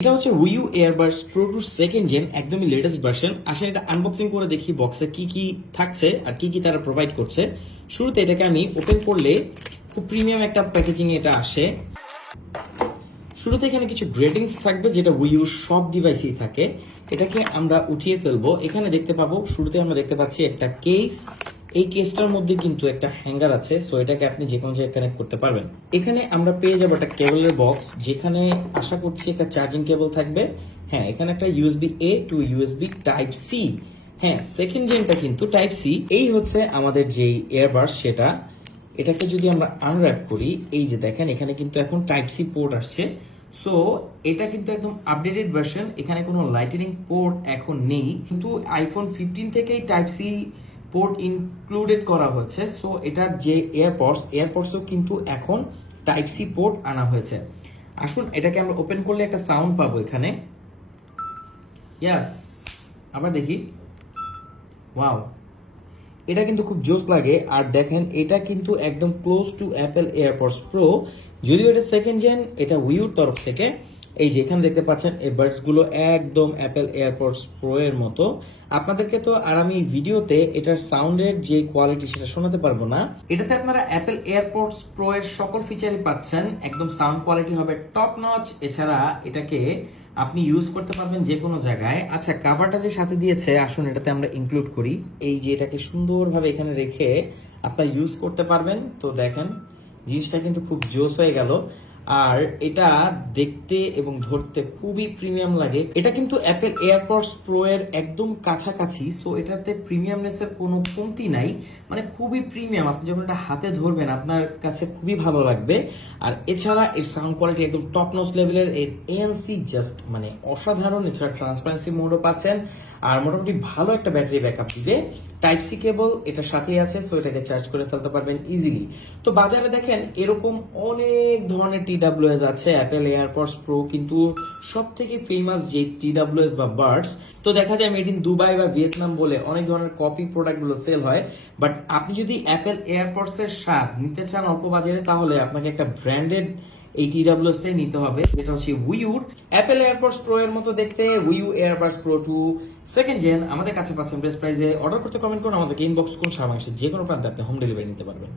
এটা হচ্ছে উইউ earbuds pro 2 second gen, একদমই লেটেস্ট ভার্সন। আসলে এটা আনবক্সিং করে দেখি বক্সে কি কি থাকছে আর কি কি তারা প্রোভাইড করছে। শুরুতে এটাকে আমি ওপেন করলে খুব প্রিমিয়াম একটা প্যাকেজিং এটা আসে। শুরুতে এখানে কিছু গ্রেডিংস থাকবে যেটা উইউ সব ডিভাইসেই থাকে। এটাকে আমরা উঠিয়ে ফেলবো। এখানে দেখতে পাবো শুরুতে আমরা দেখতে পাচ্ছি একটা কেস। এই কেসটার মধ্যে কিন্তু একটা হ্যাঙ্গার আছে, সো এটাকে আপনি যে কোনো জায়গায় কানেক্ট করতে পারবেন। এখানে আমরা পেয়ে যাবো একটা কেবলের বক্স, যেখানে আশা করছি একটা চার্জিং কেবল থাকবে। হ্যাঁ, এখানে একটা USB A to USB type C. হ্যাঁ, সেকেন্ড জেনটা কিন্তু টাইপ সি। এই হচ্ছে আমাদের যেই এয়ারবাডস সেটা। এটাকে যদি আমরা আনর্যাপ করি, এই যে দেখেন এখানে কিন্তু এখন টাইপ সি পোর্ট আসছে। সো এটা কিন্তু একদম আপডেটেড ভার্সন। এখানে কোনো লাইটেনিং পোর্ট এখন নেই, কিন্তু আইফোন 15 থেকেই টাইপ সি পোর্ট ইনক্লুডেড করা হয়েছে। সো এটার যে এয়ারপডসও কিন্তু এখন টাইপ সি পোর্ট আনা হয়েছে। আসুন এটাকে আমরা ওপেন করলে একটা সাউন্ড পাবো এখানে। ইয়াস, আবার দেখি। ওয়াও, এটা কিন্তু খুব জোস লাগে। আর দেখেন এটা কিন্তু একদম close two Apple AirPods pro, যদিও এটা সেকেন্ড জেন। এটা উইউর তরফ থেকে। এই যে এখানে দেখতে পাচ্ছেন এই বাডস গুলো একদম অ্যাপল এয়ারপডস প্রো এর মতো। আপনাদেরকে তো আর আমি ভিডিওতে এটার সাউন্ডের যে কোয়ালিটি সেটা শোনাতে পারবো না। এটাতে আপনারা অ্যাপল এয়ারপডস প্রো এর সকল ফিচারই পাচ্ছেন। একদম সাউন্ড কোয়ালিটি হবে টপ নচ। এছাড়া এটাকে আপনি ইউজ করতে পারবেন যে কোনো জায়গায়। আচ্ছা, কাভারটা যে সাথে দিয়েছে, আসুন এটাতে আমরা ইনক্লুড করি। এই যে এটাকে সুন্দরভাবে এখানে রেখে আপনারা ইউজ করতে পারবেন। তো দেখেন জিনিসটা কিন্তু খুব জোস হয়ে গেল। আর এটা দেখতে এবং ধরতে খুবই প্রিমিয়াম লাগে। এটা কিন্তু অ্যাপল এয়ারপডস প্রো এর একদম কাছাকাছি। সো এটাতে প্রিমিয়ামনেস এর কোনো কমতি নাই, মানে খুবই প্রিমিয়াম। আপনি যখন এটা হাতে ধরবেন আপনার কাছে খুবই ভালো লাগবে। আর এছাড়া এর সাউন্ড কোয়ালিটি একদম টপ নচ লেভেলের। এর এএনসি জাস্ট মানে অসাধারণ। এছাড়া ট্রান্সপারেন্সি মোডও পাচ্ছেন। আর মোটামুটি ভালো একটা ব্যাটারি ব্যাকআপ দিবে। টাইপ সি কেবল এটার সাথেই আছে, সো এটাকে চার্জ করে ফেলতে পারবেন ইজিলি। তো বাজারে দেখেন এরকম অনেক ধরনের টিডাব্লিউএস আছে। অ্যাপল এয়ারপডস প্রো কিন্তু সব থেকে ফেমাস যে টিডাব্লিউএস বা বাডস। তো দেখা যায় মেড ইন দুবাই বা ভিয়েতনাম বলে অনেক ধরনের কপি প্রোডাক্টগুলো সেল হয়। বাট আপনি যদি অ্যাপল এয়ারপডস এর স্বাদ নিতে চান অল্প বাজারে, তাহলে আপনাকে একটা ব্র্যান্ডেড এই টিডাব্লিউএসটাই নিতে হবে, যেটা হচ্ছে উইউর। অ্যাপল এয়ারপডস প্রো এর মতো দেখতে উইউ এয়ারবাডস প্রো 2 সেকেন্ড জেন আমাদের কাছে পাচ্ছেন বেস্ট প্রাইসে। অর্ডার করতে কমেন্ট করুন, আমাদেরকে ইনবক্স করুন। সারা বাংলাদেশের যে কোনো প্রান্তে আপনি হোম ডেলিভারি নিতে পারবেন।